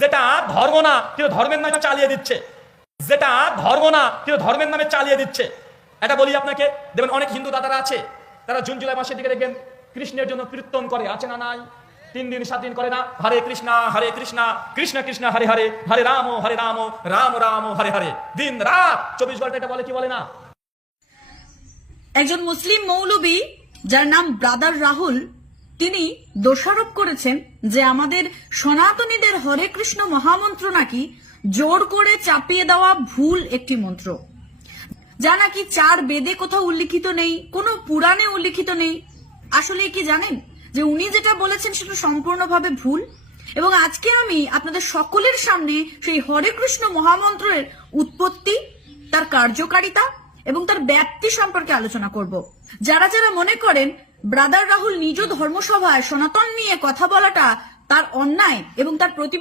যেটা ধর্ম না কিন্তু ধর্মের নামে চালিয়ে দিচ্ছে, যেটা ধর্ম না কিন্তু ধর্মের নামে চালিয়ে দিচ্ছে। এটা বলি আপনাকে, দেখবেন অনেক হিন্দু দাদারা আছে, তারা জুন জুলাই মাসের দিকে দেখবেন কৃষ্ণের জন্য কীর্তন করে, আছে না নাই? 3 দিন 7 দিন করে না, হরে কৃষ্ণ কৃষ্ণ কৃষ্ণ হরে হরে, হরে রাম রাম রাম হরে হরে, দিন রাত 24 ঘন্টা এটা বলে কি বলে না? একজন মুসলিম মৌলবী যার নাম ব্রাদার রাহুল, তিনি দোষারোপ করেছেন যে আমাদের সনাতনীদের হরে কৃষ্ণ মহামন্ত্র নাকি জোর করে চাপিয়ে দেওয়া ভুল একটি মন্ত্র, যা নাকি 4 বেদে কোথাও উল্লিখিত নেই, কোনো পুরাণে উল্লিখিত নেই। আসলে কি জানেন যে উনি যেটা বলেছেন সেটা সম্পূর্ণভাবে ভুল। এবং আজকে আমি আপনাদের সকলের সামনে সেই হরে কৃষ্ণ মহামন্ত্রের উৎপত্তি, তার কার্যকারিতা এবং তার ব্যাপ্তি সম্পর্কে আলোচনা করব। যারা যারা মনে করেন ব্রাদার রাহুল নিজ ধর্মসভায় সনাতন নিয়ে কথা বলাটা তার অন্যায় এবং তার প্রতিবাদ